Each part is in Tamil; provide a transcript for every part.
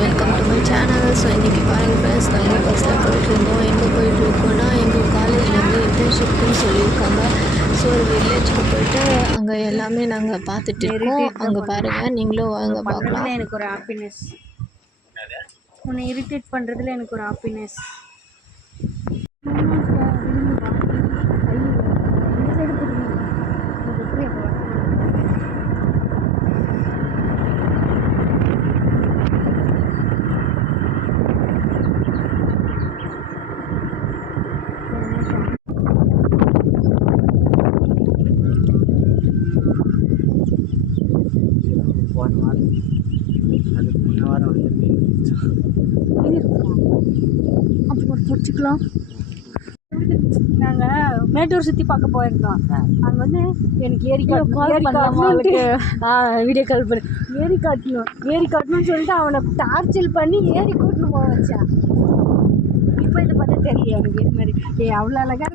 Welcome to my channel. So இன்றைக்கி பாருங்கள் ஃப்ரெண்ட்ஸ், நாங்கள் பஸ்ஸில் போயிட்டுருந்தோம். எங்கே போயிட்டுருக்கோன்னா எங்கள் காலேஜ்லேருந்து இன்டர்ன்ஷிப்னு சொல்லியிருக்காங்க. ஸோ ஒரு வில்லேஜுக்கு போயிட்டு அங்கே எல்லாமே நாங்கள் பார்த்துட்டு இருக்கோம். அங்கே பாருங்கள், நீங்களும் வாங்க பார்க்கலாம். எனக்கு ஒரு ஹாப்பினஸ், உன்னை இரிட்டேட் பண்ணுறதுல எனக்கு ஒரு ஹாப்பினஸ். போன வாரம் அதுக்கு முன்ன வாரம் வந்து மீன் அப்போ பிடிச்சிக்கலாம். நாங்கள் மேட்டூர் சுற்றி பார்க்க போயிருந்தோம். அங்கே வந்து எனக்கு ஏரி வீடியோ கால் பண்ணி ஏரி காட்டணும்னு சொல்லிட்டு அவனை டார்ச்சல் பண்ணி ஏரி கூட்டின்னு போக வச்சேன். இப்போ இதை பார்த்தா தெரியல எனக்கு இது மாதிரி அவ்வளோ அழகாக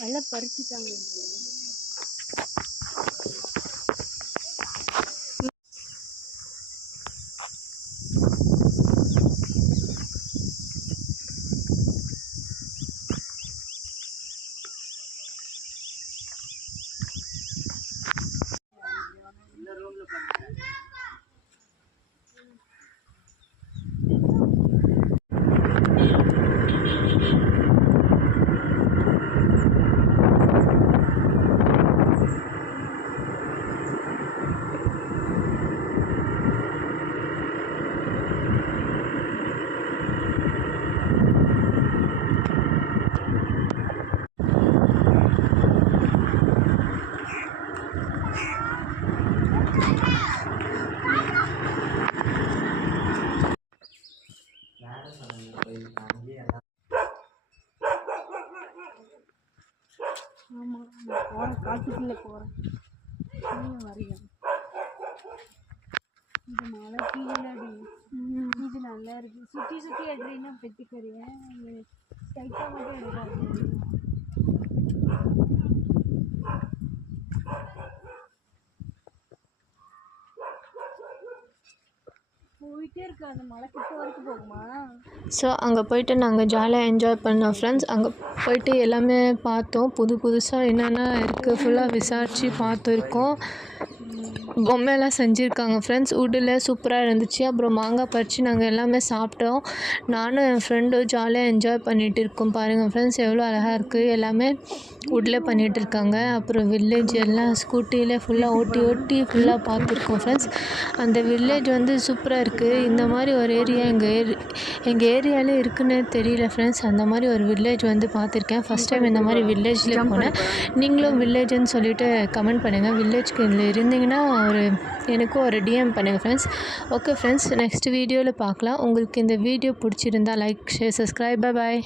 நல்லா பறிச்சுட்டாங்க. ஆமாம், நான் போகிறேன், காட்டுக்குள்ளே போகிறேன். வரேன். இது மழை கீழடி, இது நல்லா இருக்கு. சுற்றி சுற்றி எடுறீங்கன்னா பெற்றுக்கறியேன் டைட்டாக மட்டும் எடுக்காது. போயிட்டே இருக்கு. அந்த மழை கிட்ட வரைக்கும் போகுமா? ஸோ அங்கே போயிட்டு நாங்கள் ஜாலியாக என்ஜாய் பண்ணோம் ஃப்ரெண்ட்ஸ். அங்கே போயிட்டு எல்லாமே பார்த்தோம். புதுசாக என்னென்ன இருக்குது ஃபுல்லாக விசாரித்து பார்த்துருக்கோம். பொம்மையெல்லாம் செஞ்சுருக்காங்க ஃப்ரெண்ட்ஸ். வுட்டில் சூப்பராக இருந்துச்சு. அப்புறம் மாங்காய் பறித்து நாங்கள் எல்லாமே சாப்பிட்டோம். நானும் என் ஃப்ரெண்டும் ஜாலியாக என்ஜாய் பண்ணிகிட்டு இருக்கோம். பாருங்கள் ஃப்ரெண்ட்ஸ், எவ்வளோ அழகாக இருக்குது. எல்லாமே வுட்டில் பண்ணிகிட்டு இருக்காங்க. அப்புறம் வில்லேஜ் எல்லாம் ஸ்கூட்டியில் ஃபுல்லாக ஓட்டி ஃபுல்லாக பார்த்துருக்கோம் ஃப்ரெண்ட்ஸ். அந்த வில்லேஜ் வந்து சூப்பராக இருக்குது. இந்த மாதிரி ஒரு ஏரியா எங்கள் ஏரியாவில் இருக்குன்னு தெரியல ஃப்ரெண்ட்ஸ். அந்த மாதிரி ஒரு வில்லேஜ் வந்து பார்த்துருக்கேன். ஃபஸ்ட் டைம் இந்த மாதிரி வில்லேஜில் போனேன். நீங்களும் வில்லேஜ்னு சொல்லிவிட்டு கமெண்ட் பண்ணுங்கள். வில்லேஜ்க்கு இதில் இருந்தீங்கன்னா எனக்கும் ஒரு டிஎம் பண்ணுங்கள் ஃப்ரெண்ட்ஸ். ஓகே ஃப்ரெண்ட்ஸ், நெக்ஸ்ட் வீடியோவில் பார்க்கலாம். உங்களுக்கு இந்த வீடியோ பிடிச்சிருந்தா லைக், ஷேர், சப்ஸ்கிரைப். பாய்.